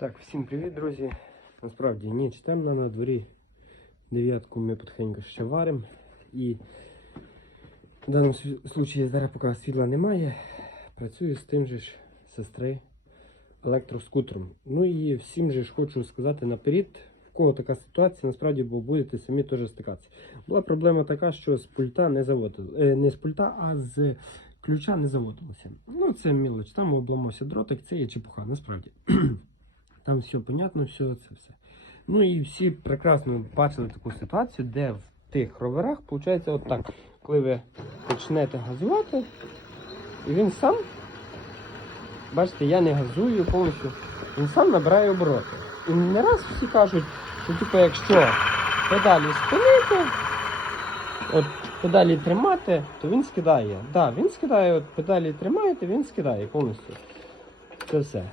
Так, всім привіт, друзі. Насправді ніч темна на дворі. Дев'ятку ми потихеньку ще варимо. І в даному случаї зараз поки світла немає. Працюю з тим же ж сестри електроскутером. Ну і всім же ж хочу сказати наперед, в кого така ситуація, насправді, бо будете самі теж стикатися. Була проблема така, що з пульта не заводило. Е, не з пульта, а з ключа не заводилося. Ну, це мілоч, там обламався дротик, це є чепуха, насправді. Там все понятно, все це все. Ну і всі прекрасно бачили таку ситуацію, де в тих роверах виходить отак. Коли ви почнете газувати, і він сам, бачите, я не газую повністю, він сам набирає обороти. І не раз всі кажуть, що типу, якщо педалі спинити, от педалі тримати, то він скидає. Так, да, він скидає, от педалі тримаєте, він скидає повністю. Це все.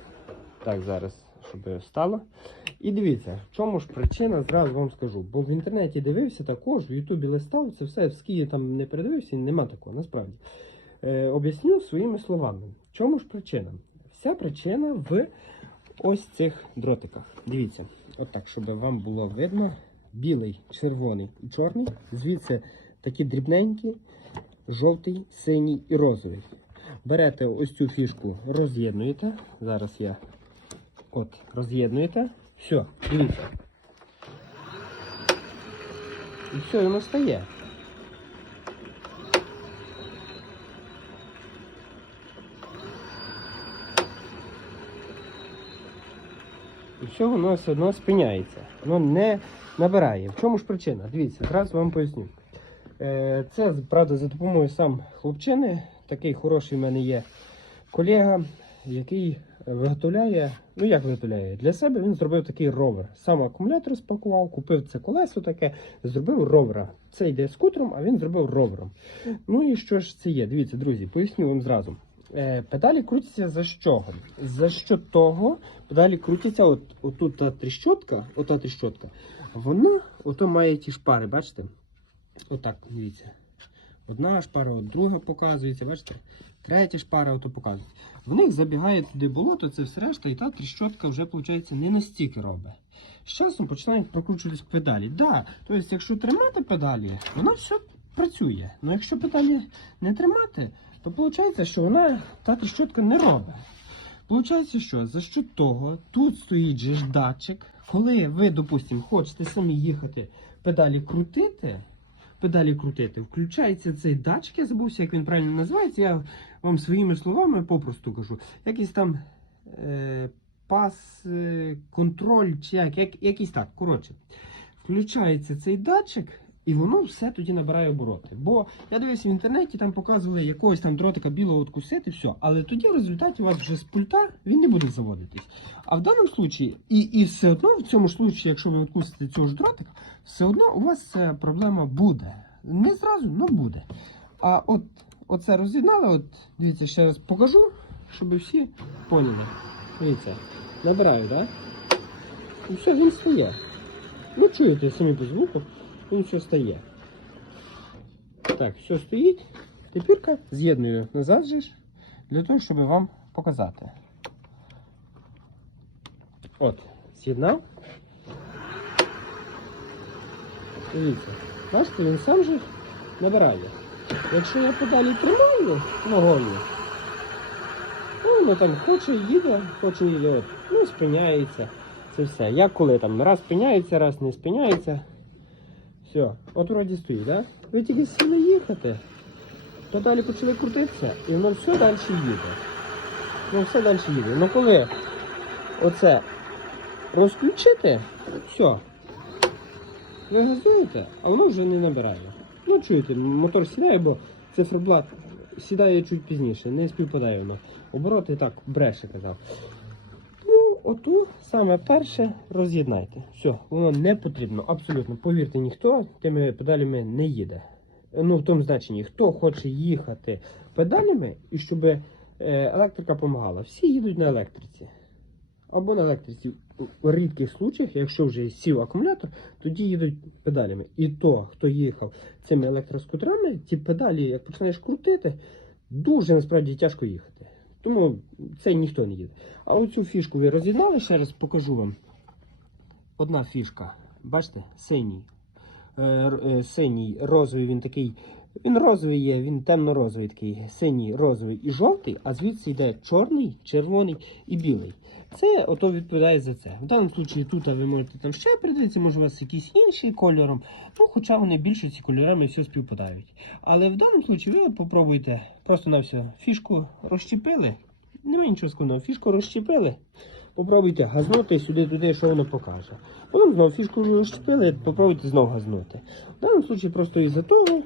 Так, зараз, щоб встало. І дивіться, в чому ж причина, зразу вам скажу. Бо в інтернеті дивився також, в Ютубі листав, це все, в Києві там не передивився, нема такого, насправді. Е, об'ясню своїми словами. В чому ж причина? Вся причина в ось цих дротиках. Дивіться, отак, щоб вам було видно. Білий, червоний і чорний. Звідси такі дрібненькі, жовтий, синій і розовий. Берете ось цю фішку, роз'єднуєте. Зараз я от роз'єднуєте. Все, дивіться. І все, воно стає. І все воно все одно спиняється. Воно не набирає. В чому ж причина? Дивіться, зразу вам поясню. Е, Це, правда, за допомогою сам хлопчини. Такий хороший в мене є колега, який виготовляє, ну як виготовляє, для себе він зробив такий ровер. Сам акумулятор спакував, купив це колесо таке, зробив ровера. Це йде скутером, а він зробив ровером. Ну і що ж це є? Дивіться, друзі, поясню вам зразу. Е, Педалі крутяться за що? За що того педалі крутяться, от, отут та тріщотка, ота тріщотка, вона ото має ті шпари, бачите? Отак, дивіться. Одна шпара, от друга показується, бачите? Третя шпара ото показується. В них забігає туди болото, це все решта, і та тріщотка вже, виходить, не настільки робить. З часом починають прокручуватись педалі. Да, тобто, якщо тримати педалі, вона все працює. Але якщо педалі не тримати, то виходить, що вона та тріщотка не робить. Получається, що за що того тут стоїть же ж датчик. Коли ви, допустимо, хочете самі їхати педалі крутити, педалі крутити, включається цей датчик, я забувся, як він правильно називається. Я вам своїми словами попросту кажу. Якийсь там е, пас, е, контроль, чи як, як, якийсь так. Коротше, включається цей датчик. І воно все тоді набирає обороти. Бо я дивився в інтернеті, там показували якогось там дротика білого откусити, все. Але тоді в результаті у вас вже з пульта він не буде заводитись. А в даному случаї, і, і все одно в цьому ж случаї, якщо ви відкусите цього ж дротика, все одно у вас проблема буде. Не зразу, але буде. А от оце роз'єднали, от дивіться, ще раз покажу, щоб всі поняли. Дивіться, набираю, так? І все, він стає. Ну, чуєте самі по звуку, він все стає. Так, все стоїть. Тепер з'єдную назад же ж, для того, щоб вам показати. От, з'єднав. Дивіться, бачите, він сам же набирає. Якщо я подалі тримаю ногою, ну, воно там хоче їде, хоче їде, ну, спиняється. Це все. Як коли там раз спиняється, раз не спиняється. Все, от вроді стоїть, да? Ви тільки сіли їхати, подалі почали крутитися, і воно все далі їде. Ну все далі їде. Ну коли оце розключити, все. Ви газуєте, а воно вже не набирає. Ну чуєте, мотор сідає, бо циферблат сідає чуть пізніше, не співпадає воно. Обороти так бреше казав. Оту саме перше роз'єднайте. Все, воно не потрібно. Абсолютно. Повірте, ніхто тими педалями не їде. Ну, в тому значенні, хто хоче їхати педалями і щоб е, електрика допомагала. Всі їдуть на електриці. Або на електриці. У рідких случаях, якщо вже сів акумулятор, тоді їдуть педалями. І то, хто їхав цими електроскутерами, ті педалі, як починаєш крутити, дуже насправді тяжко їхати. Тому це ніхто не їде. А оцю фішку ви роз'єднали, ще раз покажу вам. Одна фішка. Бачите, синій. Е, е, синій, розовий він такий. Він розовий є, він темно-розовий такий, синій, розовий і жовтий, а звідси йде чорний, червоний і білий. Це ото відповідає за це. В даному випадку тут ви можете там ще придивитися, може у вас якийсь інший кольором. Ну, хоча вони більше ці кольорами все співпадають. Але в даному випадку ви от попробуйте просто на все фішку розщепили. Немає нічого складного, фішку розщепили. Попробуйте газнути сюди-туди, що воно покаже. Потім знову фішку розщепили, попробуйте знову газнути. В даному випадку просто із-за того,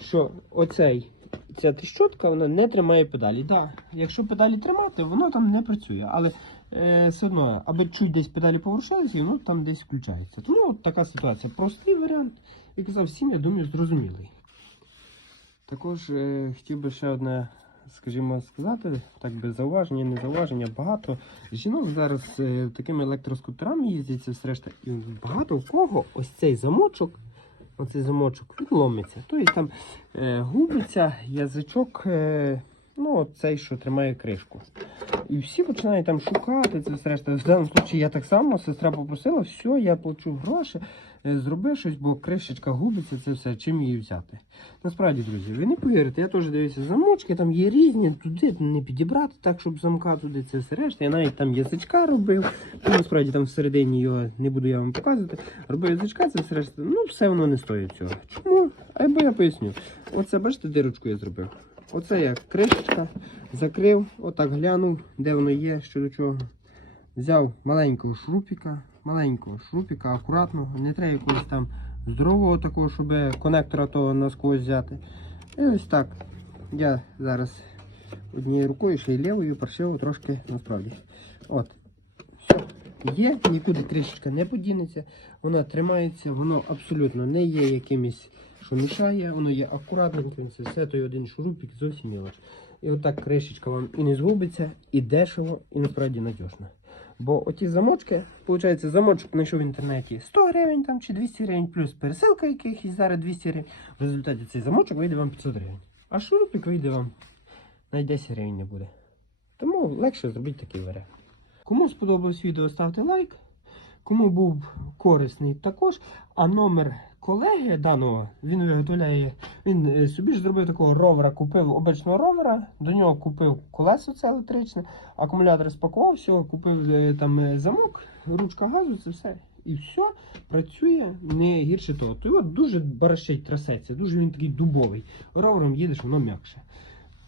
що оцей, ця тріщотка вона не тримає педалі. Да, якщо педалі тримати, воно там не працює. Але е, все одно, аби чуть десь педалі поворушилися, воно там десь включається. Тому от така ситуація. Простий варіант, як казав, всім, я думаю, зрозумілий. Також е, хотів би ще одне, скажімо, сказати, так би зауваження, не зауваження. Багато жінок зараз е, такими електроскутерами їздять, все решта. І багато в кого ось цей замочок, оцей замочок, він ломиться. Тобто там е, губиться язичок, е, ну, цей, що тримає кришку. І всі починають там шукати це решта. В даному випадку я так само, сестра попросила, все, я плачу гроші, е, зроби щось, бо кришечка губиться, це все, чим її взяти. Насправді, друзі, ви не повірите, я теж дивлюся замочки, там є різні, туди не підібрати так, щоб замка туди це все решта. Я навіть там язичка робив. Ну, насправді там всередині його не буду я вам показувати. Робив язичка, це все решта. Ну, все воно не стоїть цього. Чому? А бо я поясню. Оце, бачите, дирочку я зробив. Оце я кришечка закрив, отак глянув, де воно є, що до чого. Взяв маленького шрупіка, маленького шрупіка, акуратного, не треба якогось там здорового такого, щоб конектора того насквозь взяти. І ось так. Я зараз однією рукою, ще й лівою паршиво трошки насправді. От. Все. Є, нікуди трішечка не подінеться, вона тримається, воно абсолютно не є якимось, що мішає, воно є акуратненьким, це все той один шурупик, зовсім мілоч. І отак кришечка вам і не згубиться, і дешево, і насправді надіжно. Бо оті замочки, виходить, замочок знайшов в інтернеті 100 гривень там, чи 200 гривень, плюс пересилка якихось зараз 200 гривень. В результаті цей замочок вийде вам 500 гривень. А шурупик вийде вам навіть 10 гривень не буде. Тому легше зробити такий варіант. Кому сподобалось відео, ставте лайк. Кому був корисний також. А номер колеги даного він виготовляє. Він е, собі ж зробив такого ровера, купив обичного ровера, до нього купив колесо це електричне, акумулятор спакував, все, купив е, там е, замок, ручка газу, це все. І все працює не гірше того. То його дуже барашить трасеться, дуже він такий дубовий. Ровером їдеш, воно м'якше.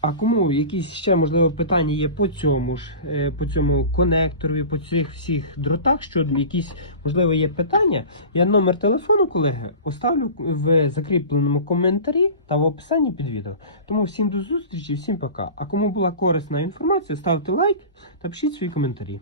А кому якісь ще можливо питання є по цьому ж, е, по цьому конектору, по цих всіх дротах, що якісь можливо є питання, я номер телефону колеги оставлю в закріпленому коментарі та в описанні під відео. Тому всім до зустрічі, всім пока. А кому була корисна інформація, ставте лайк та пишіть свої коментарі.